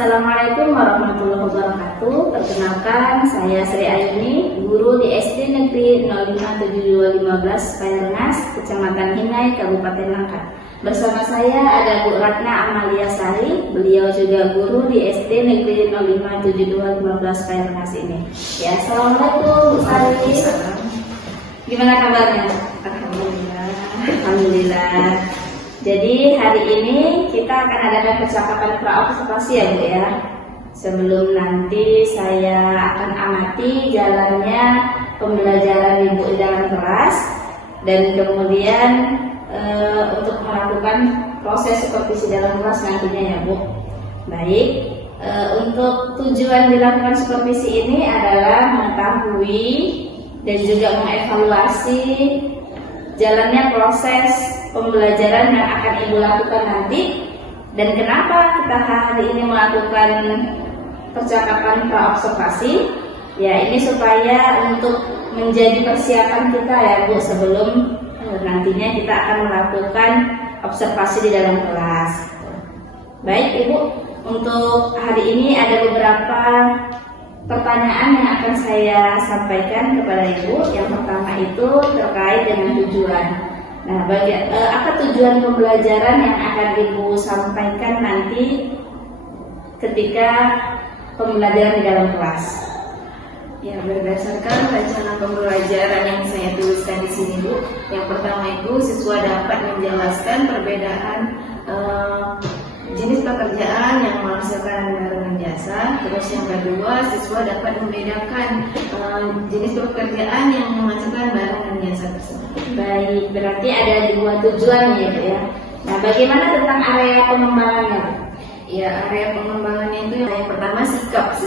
Assalamualaikum warahmatullahi wabarakatuh. Perkenalkan, saya Sri Ayuni, guru di SD Negeri 057215 Payarengas, Kecamatan Hinai, Kabupaten Langkat. Bersama saya ada Bu Ratna Amalia Sari, beliau juga guru di SD Negeri 057215 Payarengas ini. Ya, Assalamualaikum Bu Sari. Gimana kabarnya? Alhamdulillah. Alhamdulillah. Jadi hari ini kita akan adakan percakapan pra-observasi ya Bu ya. Sebelum nanti saya akan amati jalannya pembelajaran Ibu di dalam kelas, dan kemudian untuk melakukan proses supervisi dalam kelas nantinya ya Bu. Baik, untuk tujuan dilakukan supervisi ini adalah mengetahui dan juga mengevaluasi jalannya proses pembelajaran yang akan Ibu lakukan nanti, dan kenapa kita hari ini melakukan percakapan pra-observasi ya, ini supaya untuk menjadi persiapan kita ya Bu, sebelum nantinya kita akan melakukan observasi di dalam kelas. Baik Ibu, untuk hari ini ada beberapa pertanyaan yang akan saya sampaikan kepada Ibu. Yang pertama itu terkait dengan tujuan. Nah, apa tujuan pembelajaran yang akan Ibu sampaikan nanti ketika pembelajaran di dalam kelas? Ya, berdasarkan rencana pembelajaran yang saya tuliskan di sini Bu, yang pertama itu siswa dapat menjelaskan perbedaan jenis pekerjaan yang menghasilkan barang dan jasa. Terus yang kedua, siswa dapat membedakan jenis pekerjaan yang menghasilkan barang dan jasa tersebut. Baik, berarti ada dua tujuan ya Bu ya. Nah, bagaimana tentang area pengembangannya Bu? Ya, area pengembangannya itu yang pertama sikap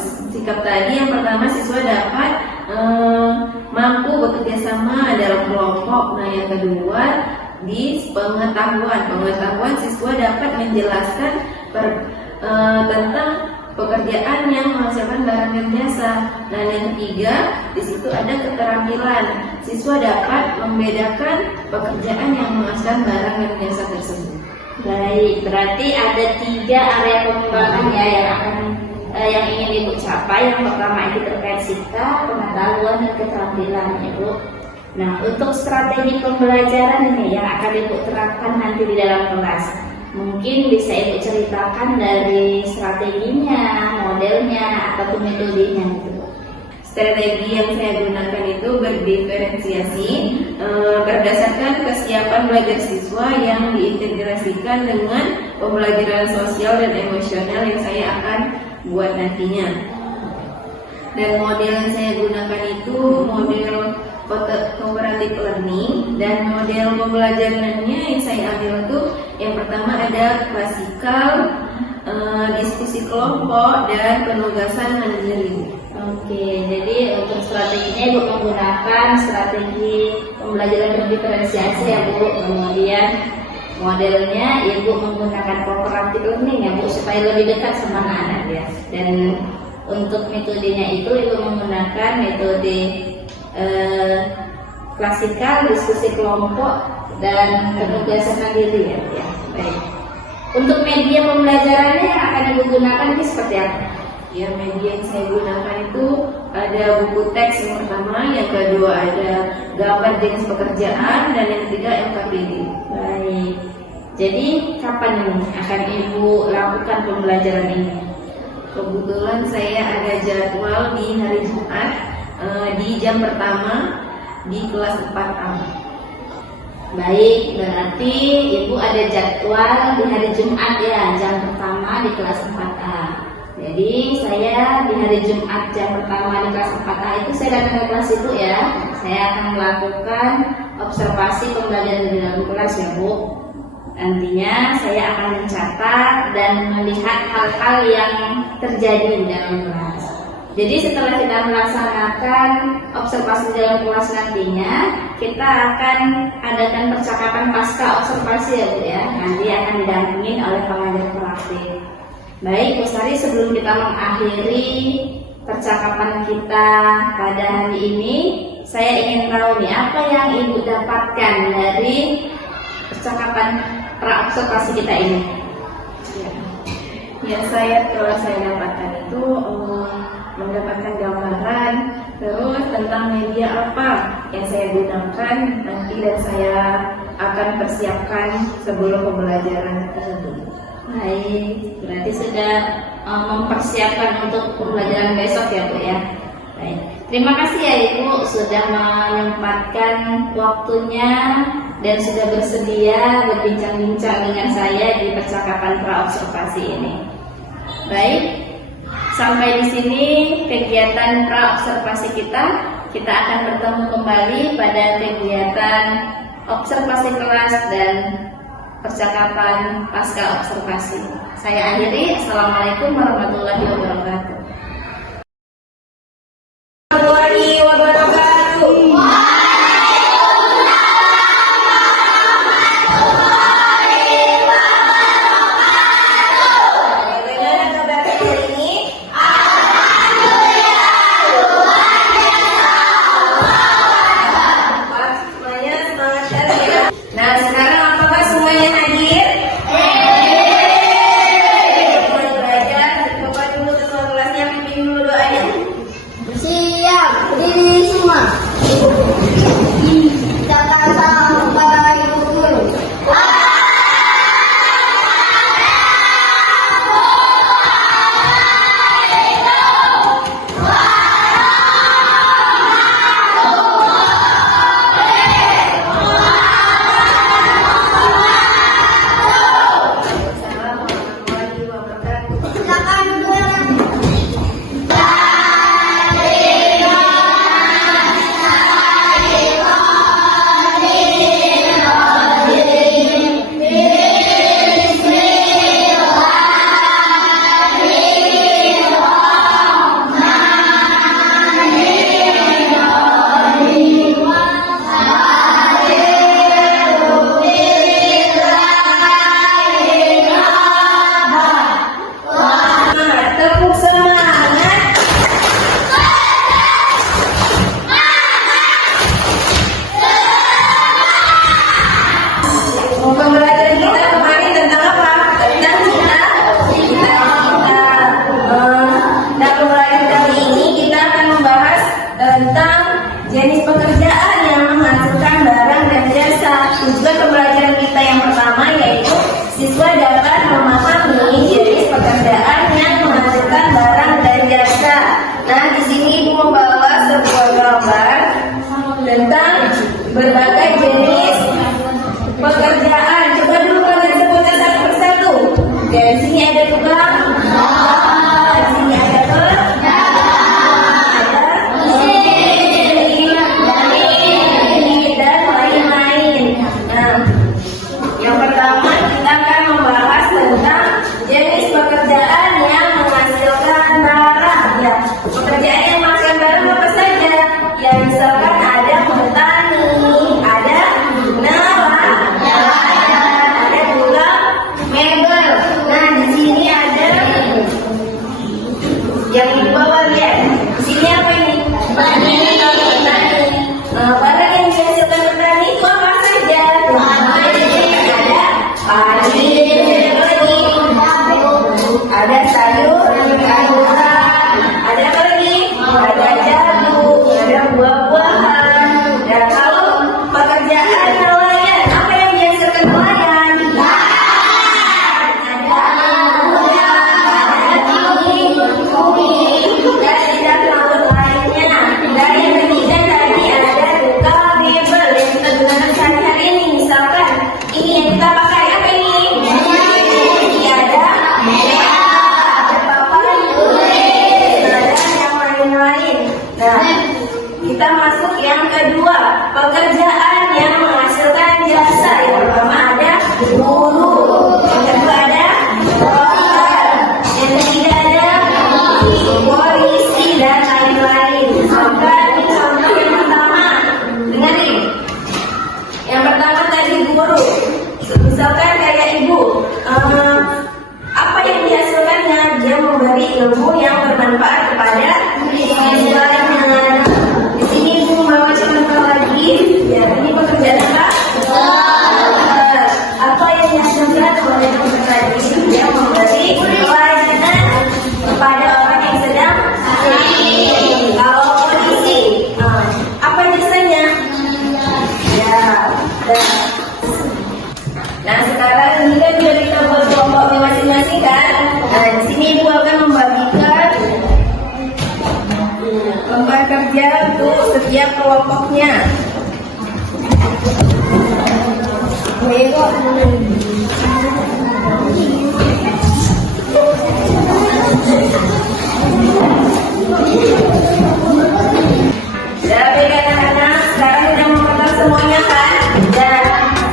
tadi. Yang pertama, siswa dapat mampu bekerja sama dalam kelompok. Nah, yang kedua di pengetahuan siswa dapat menjelaskan tentang pekerjaan yang menghasilkan barang dan jasa. Dan yang ketiga, di situ ada keterampilan, siswa dapat membedakan pekerjaan yang menghasilkan barang dan jasa tersebut. Baik, berarti ada 3 area pengembangan ya yang ingin Ibu capai. Yang pertama itu terkait sikap, pengetahuan, dan keterampilan ya Bu. Nah, untuk strategi pembelajaran ini yang akan Ibu terapkan nanti di dalam kelas, mungkin bisa Ibu ceritakan dari strateginya, modelnya, ataupun metodenya gitu. Strategi yang saya gunakan itu berdiferensiasi berdasarkan kesiapan belajar siswa yang diintegrasikan dengan pembelajaran sosial dan emosional yang saya akan buat nantinya. Dan model yang saya gunakan itu model cooperative learning, dan model pembelajarannya yang saya ambil itu yang pertama ada klasikal, diskusi kelompok, dan penugasan mandiri. Oke, jadi untuk strateginya Ibu menggunakan strategi pembelajaran berdiferensiasi ya Bu. Kemudian modelnya Ibu menggunakan cooperative learning ya Bu, supaya lebih dekat sama anak-anak ya. Dan untuk metodenya itu Ibu menggunakan metode klasikal, diskusi kelompok, dan penugasan mandiri ya. Baik. Untuk media pembelajarannya yang akan Ibu gunakan ini seperti apa? Ya, media yang saya gunakan itu ada buku teks yang pertama, yang kedua ada gambar jenis pekerjaan, dan yang ketiga MKBD. Baik. Jadi kapan ini akan Ibu lakukan pembelajaran ini? Kebetulan saya ada jadwal di hari Jumat di jam pertama di kelas 4A. Baik, berarti Ibu ada jadwal di hari Jumat ya, jam pertama di kelas 4A. Jadi saya di hari Jumat jam pertama di kelas 4A itu saya datang ke kelas itu ya. Saya akan melakukan observasi pembelajaran di dalam kelas ya Bu. Nantinya saya akan mencatat dan melihat hal-hal yang terjadi di dalam kelas. Jadi setelah kita melaksanakan observasi di dalam kelas nantinya, kita akan adakan percakapan pasca observasi ya Bu ya. Nanti akan didampingi oleh pengajar praktik. Baik Bu Sari, sebelum kita mengakhiri percakapan kita pada hari ini, saya ingin tahu nih apa yang Ibu dapatkan dari percakapan pra-observasi kita ini. Ya, telah saya dapatkan itu mendapatkan gambaran, terus tentang media apa yang saya gunakan nanti dan saya akan persiapkan sebelum pembelajaran tersebut. Baik, berarti sudah mempersiapkan untuk pembelajaran besok ya Bu ya. Baik, terima kasih ya Ibu sudah menyempatkan waktunya dan sudah bersedia berbincang-bincang dengan saya di percakapan praobservasi ini. Baik, sampai di sini kegiatan praobservasi kita. Kita akan bertemu kembali pada kegiatan observasi kelas dan percakapan pasca observasi. Saya akhiri. Assalamualaikum warahmatullahi wabarakatuh. Warahmatullahi wabarakatuh. Bagaimana kabar hari ini? Semuanya semangat sekali ya. Nah, sekarang apakah semuanya hadir? Mulai belajar, coba dulu ketua kelasnya pimpin dulu doanya. Siap, berdiri semua. Kita salam kepada Ibu Guru. Warahmatullahi wabarakatuh. Silakan duduk. Tepuk semangat. Pembelajaran kita kemarin tentang apa? Tentang Nah, pembelajaran kali ini kita akan membahas tentang jenis pekerjaan yang menghasilkan barang dan jasa. Tujuan pembelajaran kita yang pertama yaitu siswa dapat memahami jenis pekerjaan yang menghasilkan barang dan jasa. Nah, di sini Ibu membawa sebuah gambar tentang berbagai jenis pekerjaan. Coba dulu kalian sebutkan satu persatu. Dari sini ada tukang, di sini ada dan lain-lain. Nah, yang pertama kita akan membahas tentang jenis pekerjaan yang menghasilkan barang. Ya, pekerjaan yang menghasilkan barang apa saja? Ya, misalkan ada petani, ada nelayan, ada tukang mebel. Nah, di sini ada yang di bawah lihat. Di sini apa ini? Petani. Barang yang dihasilkan petani itu apa saja? Ada padi, ada sayur-sayuran, ada apa lagi? Ada jagung, ada buah-buahan. Dan kalau pekerjaan nelayan, apa yang dihasilkan nelayan? Dan tidak laut lainnya. Dan yang ketiga tadi ada tukang mebel yang kita gunakan sehari-hari ini. Misalkan ini yang kita pakai apa ini? Ini ada meja, ada papan tulis, ada yang lain-lain. Nah, kita masuk yang kedua, pekerjaan yang menghasilkan jasa. Yang pertama ada guru, yang kedua ada dokter, yang ketiga ada polisi dan lain-lain. Contoh yang pertama, dengarin. Yang pertama tadi guru. Misalkan kayak ibu, apa yang dihasilkannya? Dia memberi ilmu yang bermanfaat kepada siswanya. Di sini ibu membawa contoh lagi. Ya, ini pekerjaan apa? Apa yang dihasilkan oleh dokter tadi? Dia memberi pelajaran. setiap kelompoknya. Baik anak-anak, sekarang sudah mengenal semuanya kan? Dan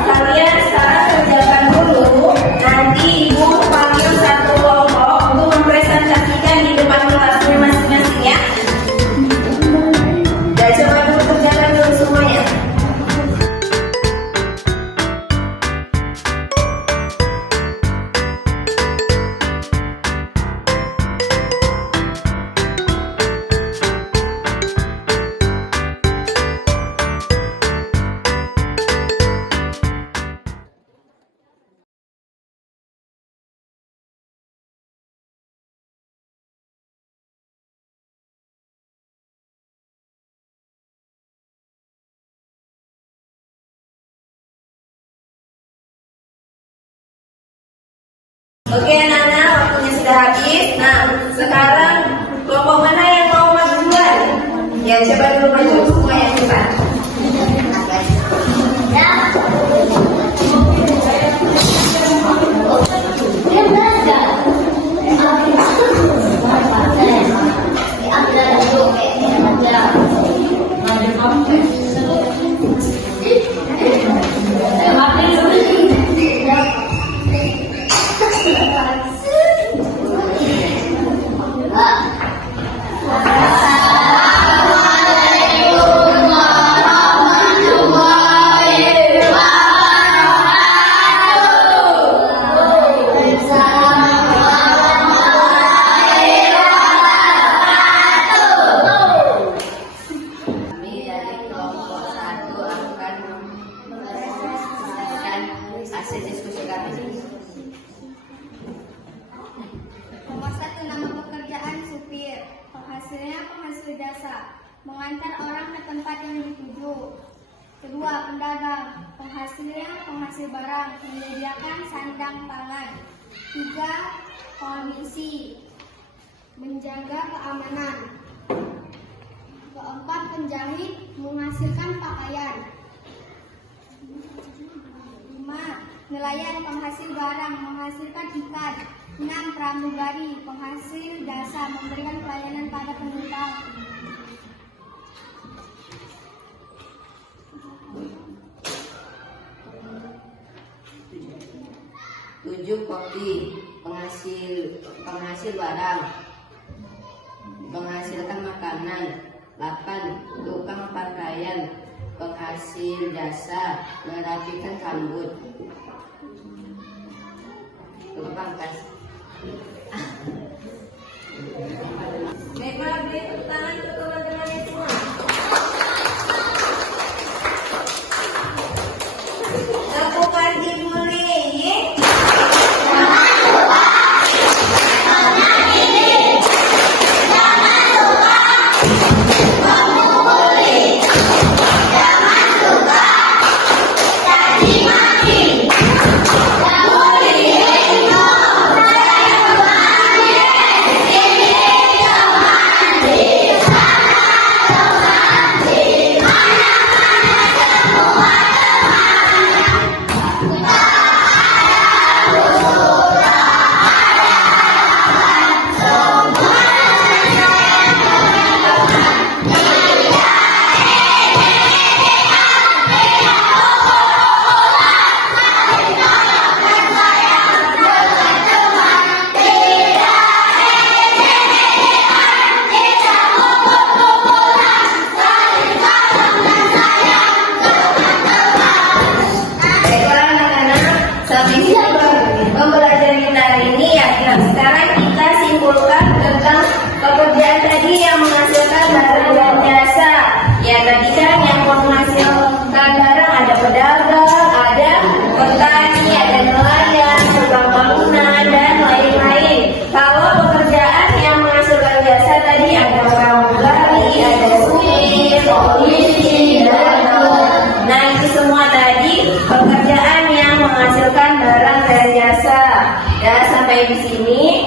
kalian sekarang kerjakan dulu. Nanti ibu panggil satu kelompok untuk mempresentasikan di depan kelasnya masing-masing ya. Dan coba dulu kerjakan dulu semuanya. Oke anak-anak, waktunya sudah habis. Nah, sekarang kelompok mana yang mau maju duluan? Ya, coba dulu maju semua yang cepat. Hasil diskusi kami. Nomor 1, nama pekerjaan supir. Penghasilnya penghasil jasa, mengantar orang ke tempat yang dituju. Kedua, pedagang. Penghasilnya penghasil barang, menyediakan sandang pangan. Tiga, polisi, menjaga keamanan. Keempat, penjahit, menghasilkan pakaian. 5. Nelayan, penghasil barang, menghasilkan ikan. 6. Pramugari, penghasil jasa, memberikan pelayanan pada penumpang. 7. Kopi, penghasil barang, menghasilkan makanan. 8. Tukang pakaian, penghasil jasa, merapikan rambut. Pangkas. Baiklah, beri tepuk tangan untuk teman-temannya semua. Lakukan dimulai, ya. Pembelajaran kita hari ini ya. Nah, sekarang kita simpulkan tentang pekerjaan tadi yang menghasilkan barang dan jasa. Ya tadi kan yang menghasilkan barang ada pedagang, ada petani, ada nelayan, tukang bangunan dan lain-lain. Kalau pekerjaan yang menghasilkan jasa tadi ada pramugari, ada supir, polisi, dan nah itu semua tadi pekerjaan yang menghasilkan barang dan jasa. Ya sampai di sini.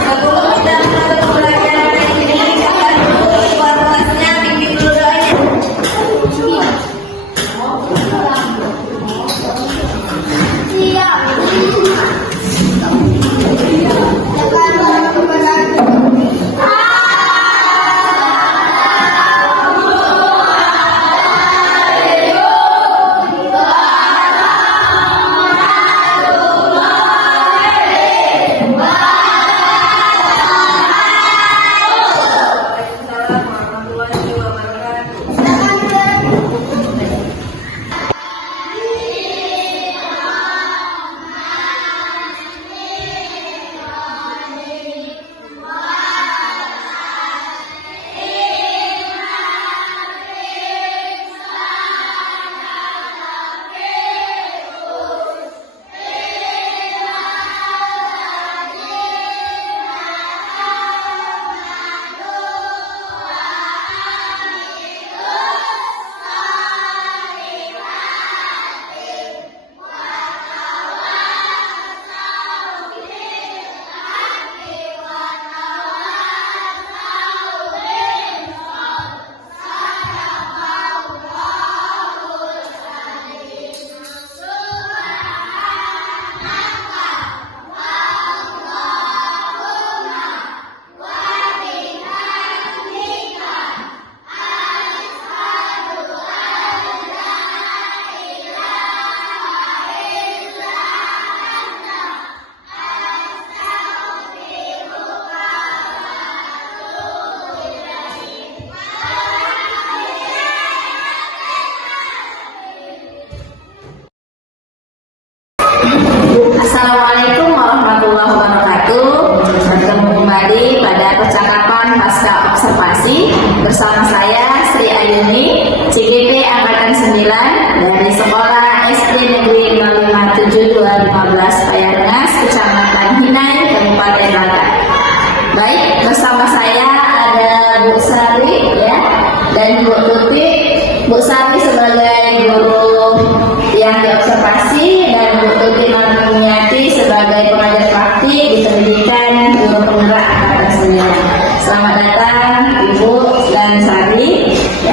Sebelum kita menutup pembelajaran ini, kita dulu keluar kelasnya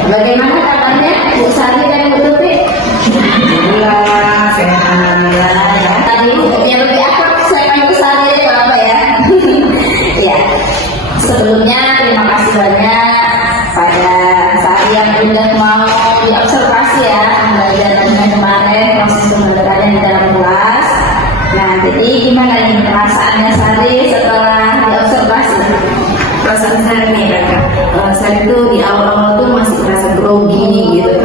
Bagaimana kabarnya Bu Sari dan Bu Tuti? Alhamdulillah, sehat alhamdulillah ya. Tadi yang lebih akrab saya panggil Sari aja nggak apa ya. Ya, sebelumnya terima kasih banyak pada Sari yang sudah mau diobservasi ya pembelajarannya kemarin, proses pembelajarannya di dalam kelas. Nah, jadi gimana nih perasaannya Sari setelah diobservasi? Perasaan saya nih kakak, saya itu di awal-awal tuh masih merasa grogi gitu,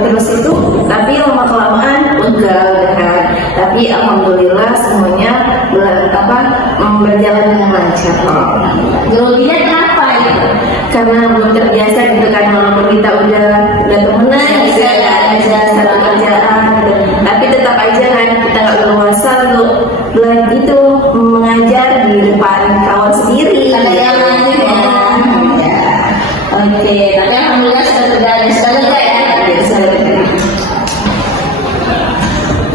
terus itu, tapi lama kelamaan enggak kan. Tapi alhamdulillah semuanya berjalan dengan lancar. Groginya kenapa gitu? Karena belum terbiasa gitu kan, walaupun kita udah temenan gitu ya, ada satu kerjaan gitu. Tapi tetap aja kan kita nggak leluasa untuk belajar gitu mengajar di depan kawan sendiri. Ada yang lanjut ya. Oke, tapi alhamdulillah sudah berjalan, sudah lega ya.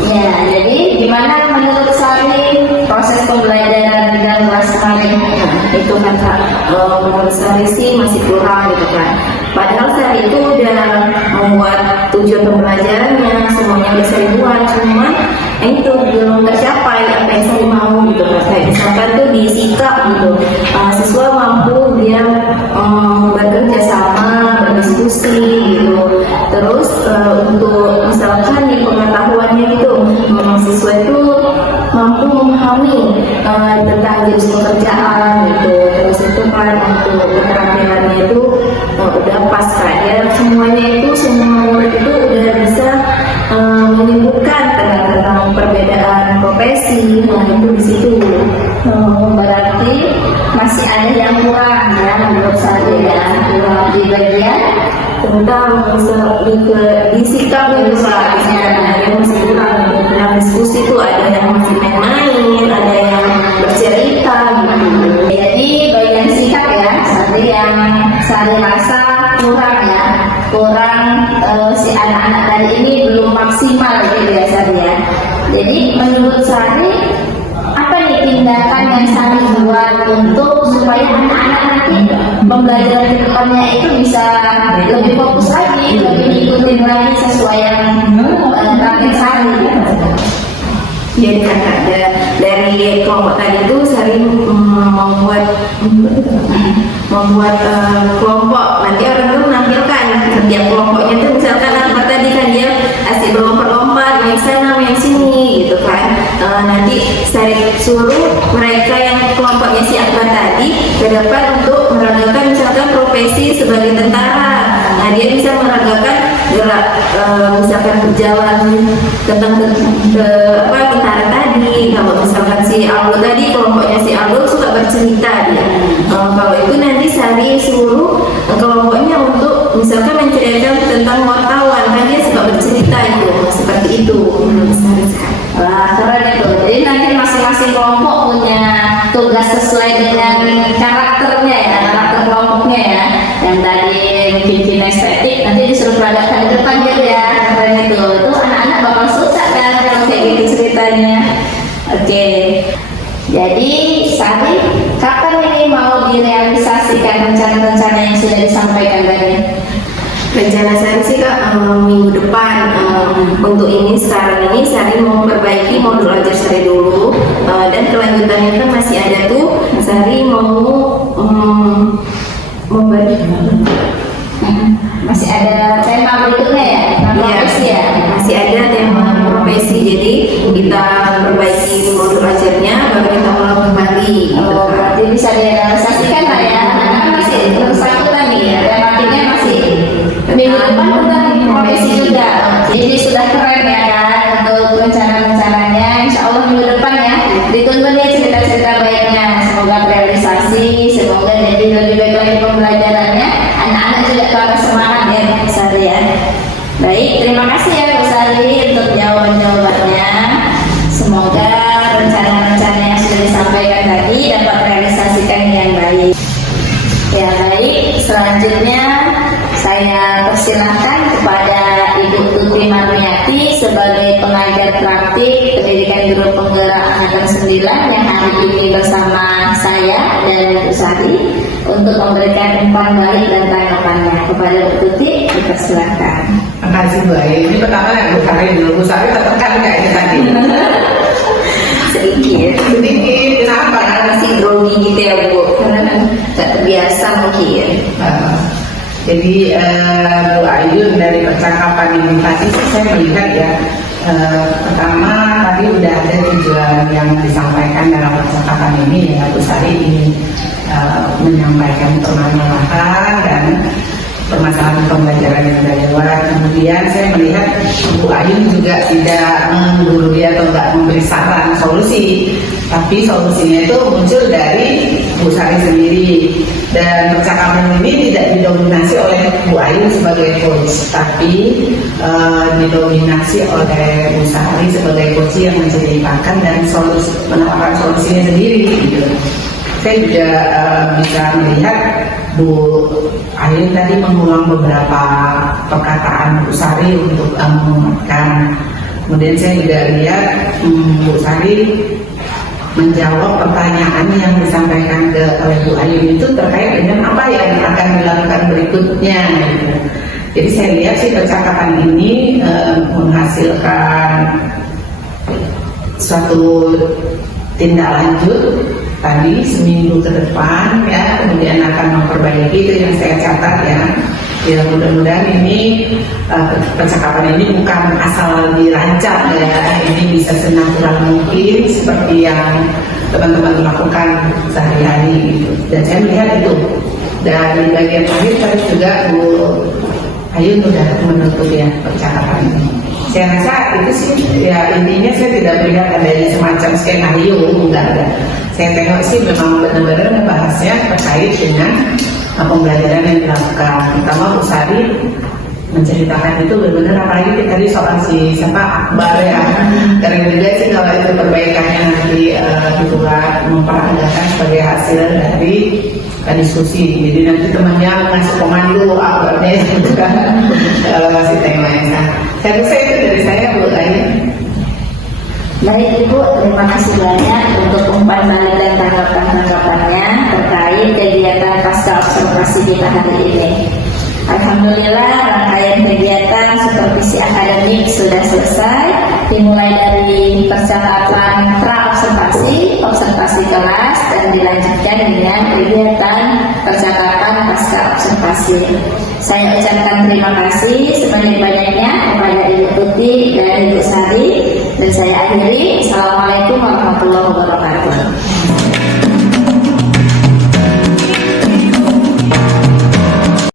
Ya, jadi gimana menurut Sari proses pembelajaran di dalam kelas kemarin? Itu kan Kak, menurut saya sih masih kurang gitu kan. Padahal saya itu udah membuat tujuan pembelajarannya, semuanya udah saya buat, cuman itu belum tercapai apa yang saya mau gitu kan. Kayak misalkan tuh di sikap gitu, siswa mampu dia bekerja sama, berdiskusi gitu. Terus untuk misalkan di pengetahuannya gitu, siswa itu mampu memahami tentang jenis pekerjaan gitu. Terus itu kan untuk keterampilannya itu udah pas kan ya, semuanya itu semua murid itu udah bisa menyebutkan tentang perbedaan profesi. Nah itu di situ. Berarti masih ada yang kurang ya menurut Sari ya, kurang di bagian Tentang di sikapnya bisa yang masih kurang. Dalam diskusi itu ada yang masih main-main, ada yang bercerita gitu. Jadi bagian sikap ya, Sari yang Sari rasa kurang ya, kurang si anak-anak tadi ini belum maksimal gitu ya Sari ya. Jadi menurut Sari apa nih tindakan yang Sari buat untuk supaya anak-anak nanti pembelajaran di depannya itu bisa lebih fokus lagi, lebih ngikutin lagi sesuai yang target Sari gitu. Jadi kakak dari kelompok tadi itu sering membuat kelompok. Nanti orang itu menampilkan setiap kelompoknya itu misalkan apa tadi kan dia asik berlompat-lompat yang sana yang sini gitu kan. Nanti saya suruh mereka yang kelompoknya si Akbar tadi ke depan untuk meragakan misalkan profesi sebagai tentara. Nah dia bisa meragakan gerak misalkan berjalan tentang tentara tadi. Kalau misalkan si Aldo tadi kelompoknya si Aldo suka bercerita dia. Kalau itu nanti Sari suruh kelompoknya untuk misalkan menceritakan tentang wartawan kan dia suka bercerita itu seperti itu. Wah, keren itu. Jadi nanti masing-masing kelompok punya tugas sesuai dengan karakternya ya, karakter kelompoknya ya. Yang tadi mungkin kinestetik, nanti disuruh peragakan di depan gitu ya. Keren itu. Itu anak-anak bakal suka kan kalau kayak gitu ceritanya. Oke. Jadi Sari, kapan ini mau direalisasikan rencana-rencana yang sudah disampaikan tadi? Rencana saya sih Kak, minggu depan untuk ini sekarang ini Sari mau memperbaiki modul ajar Sari dulu, dan kelanjutannya kan masih ada tuh Sari mau memberi masih ada tema berikutnya ya, profesi ya. Masih ada tema profesi, jadi kita perbaiki modul ajarnya baru kita ulang kembali. Oh, berarti bisa direalisasikan lah ya. Karena kan masih bersangkutan nih ya, tematiknya masih minggu depan tentang profesi juga. Jadi sudah keren ya kan untuk rencana-rencananya. Insya Allah minggu depan ya. Ditunggu nih cerita-cerita baiknya. Semoga realisasi, semoga jadi lebih baik lagi pembelajarannya. Anak-anak juga tambah semangat ya Bu Sari ya. Baik, terima kasih ya Bu Sari untuk jawaban-jawabannya. Semoga rencana-rencana yang sudah disampaikan tadi dapat realisasikan dengan baik. Ya baik, selanjutnya saya persilahkan kepada Ibu Tuti Marmiati sebagai pengajar praktik pendidikan guru penggerak angkatan 9 yang hari ini bersama saya dan Ibu Sari untuk memberikan umpan balik dan tanggapannya kepada Bu Tuti. Dipersilakan. Terima kasih Bu Ayu. Ini pertama yang Bu Sari dulu. Bu Sari tertekan kayaknya tadi. Sedikit. Kenapa? Masih grogi gitu ya Bu, karena kan nggak terbiasa mungkin. Jadi Bu Ayu dari percakapan ini tadi saya melihat ya, pertama tadi udah ada tujuan yang disampaikan dalam percakapan ini ya. Bu Sari ingin menyampaikan permasalahan dan permasalahan pembelajaran yang sudah lewat. Kemudian saya melihat Bu Ayu juga tidak menggurui atau nggak memberi saran solusi, tapi solusinya itu muncul dari Bu Sari sendiri. Dan percakapan ini tidak didominasi oleh Bu Ayu sebagai coach, tapi didominasi oleh Bu Sari sebagai coach yang menceritakan dan menawarkan solusinya sendiri. Gitu. Saya juga bisa melihat Bu Ayu tadi mengulang beberapa perkataan Bu Sari untuk menguatkan. Kemudian saya juga lihat Bu Sari menjawab pertanyaan yang disampaikan oleh Bu Ayu itu terkait dengan apa yang akan dilakukan berikutnya. Gitu. Jadi saya lihat sih percakapan ini menghasilkan suatu tindak lanjut tadi seminggu ke depan ya, kemudian akan memperbaiki, itu yang saya catat ya. Ya mudah-mudahan ini percakapan ini bukan asal dirancang ya, ini bisa senatural mungkin seperti yang teman-teman lakukan sehari-hari gitu. Dan saya melihat itu. Dan di bagian akhir tadi juga Bu Ayu sudah menutup ya percakapan ini. Saya rasa itu sih ya, intinya saya tidak melihat adanya semacam skenario, enggak. Saya tengok sih memang benar-benar membahasnya terkait dengan pembelajaran yang dilakukan. Pertama Bu Sari menceritakan itu benar-benar, apalagi tadi soal si Akbar ya. Keren juga sih kalau itu perbaikannya nanti dibuat memperagakan sebagai hasil dari diskusi. Jadi nanti temannya ngasih komando Akbarnya itu kan kalau masih tema yang sama. Saya rasa itu dari saya Bu Ayu. Baik Ibu, terima kasih banyak untuk umpan balik dan tanggapan-tanggapannya terkait kegiatan pasca observasi kita hari ini. Alhamdulillah rangkaian kegiatan supervisi akademik sudah selesai, dimulai dari percakapan pra-observasi, observasi kelas, dan dilanjutkan dengan kegiatan percakapan pasca observasi. Saya ucapkan terima kasih sebanyak-banyaknya kepada Ibu Tuti dan Ibu Sari, dan saya akhiri. Assalamualaikum warahmatullahi wabarakatuh.